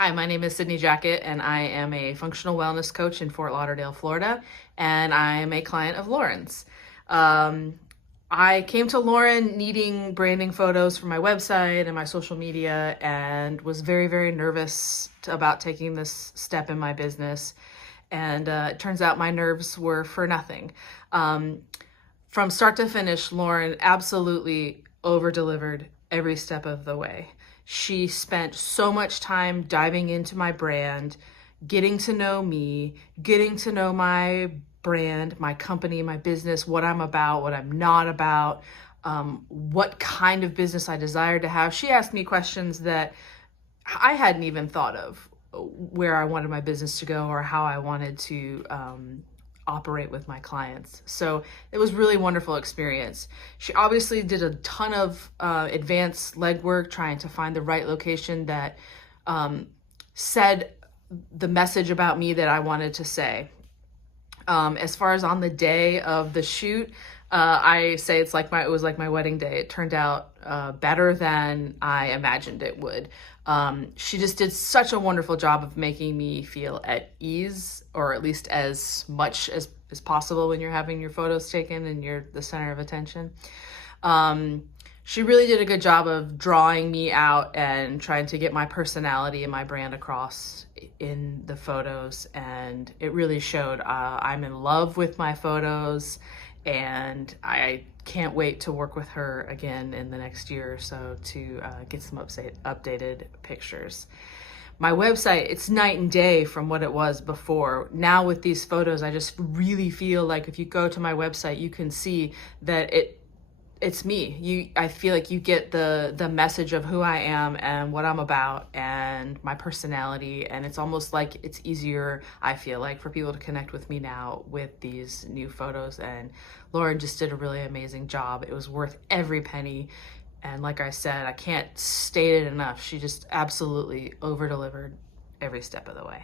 Hi, my name is Sidney Jackett, and I am a functional wellness coach in Fort Lauderdale, Florida, and I am a client of Lauren's. Um, I came to Lauren needing branding photos for my website and my social media, and was very, very nervous about taking this step in my business. And it turns out my nerves were for nothing. From start to finish, Lauren absolutely over-delivered every step of the way. She spent so much time diving into my brand, getting to know me, getting to know my brand, my company, my business, what I'm about, what I'm not about, what kind of business I desired to have. She asked me questions that I hadn't even thought of, where I wanted my business to go or how I wanted to operate with my clients. So it was really wonderful experience. She obviously did a ton of advanced legwork trying to find the right location that said the message about me that I wanted to say. As far as on the day of the shoot, I say it was like my wedding day. It turned out better than I imagined it would. She just did such a wonderful job of making me feel at ease, or at least as much as possible when you're having your photos taken and you're the center of attention. She really did a good job of drawing me out and trying to get my personality and my brand across in the photos. And it really showed. I'm in love with my photos, and I can't wait to work with her again in the next year or so to get some updated pictures. My website, it's night and day from what it was before. Now with these photos, I just really feel like if you go to my website, you can see that it's me. I feel like you get the message of who I am and what I'm about and my personality, and it's almost like it's easier, I feel like, for people to connect with me now with these new photos. And Lauren just did a really amazing job. It was worth every penny. And like I said, I can't state it enough. She just absolutely over-delivered every step of the way.